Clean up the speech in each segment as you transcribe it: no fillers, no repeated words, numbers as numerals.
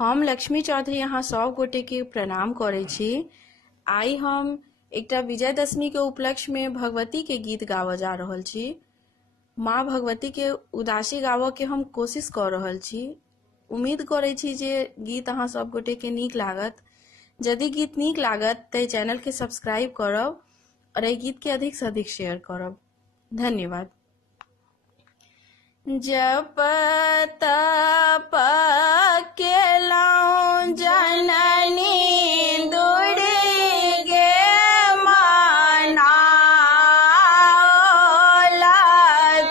हम लक्ष्मी चौधरी यहाँ सब गोटे के प्रणाम करे छी। आई हम एकटा विजयदशमी के उपलक्ष्य में भगवती के गीत गावा जा रहल छी। माँ भगवती के उदासी गावा के हम कोशिश कर रहल छी। उम्मीद करे छी जे गीत अहाँ सब गोटे के नीक लागत। यदि गीत नीक लागत तो चैनल के सब्सक्राइब करब और ये गीत के अधिक से अधिक शेयर करब। धन्यवाद। जप तप केलहुँ जननी दुर्गे माना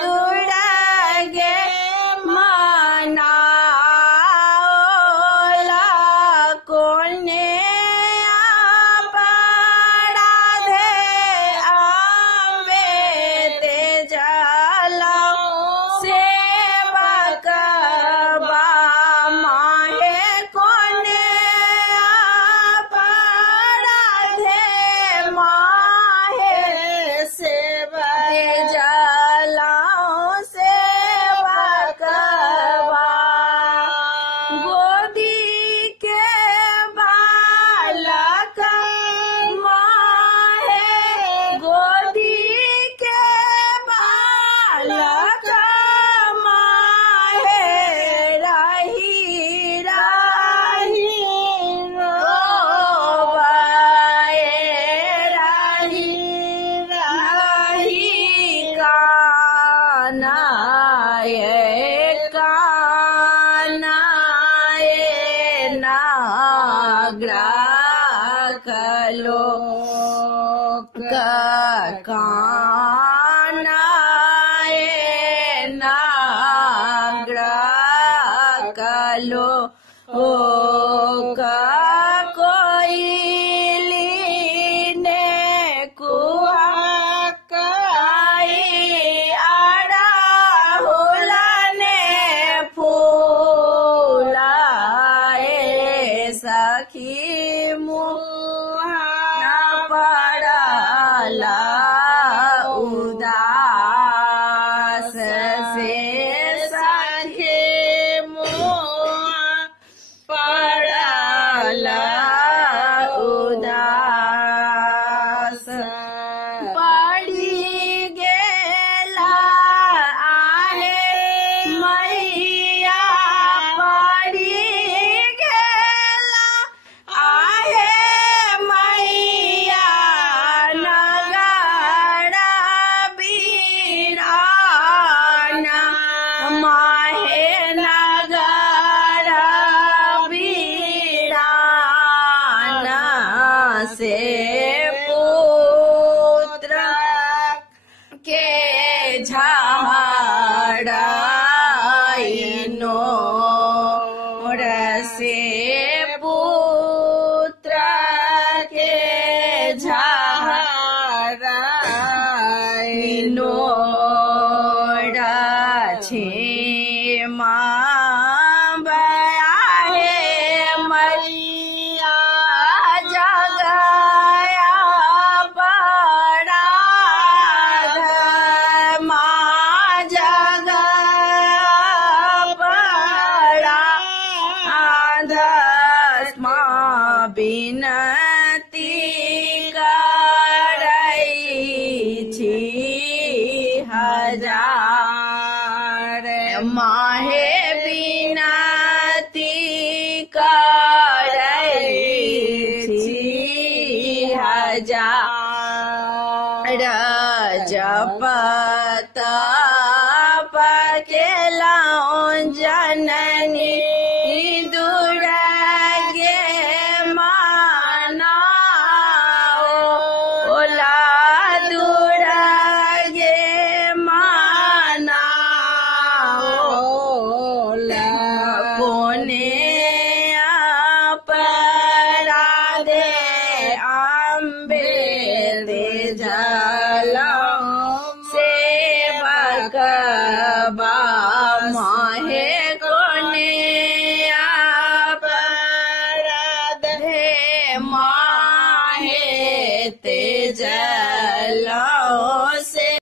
दुर्गे माना कोने जप तप केलहुँ जननी दुर्गे माना दुर्गे माना कोने अपराधे अम्बे जला सेवक बा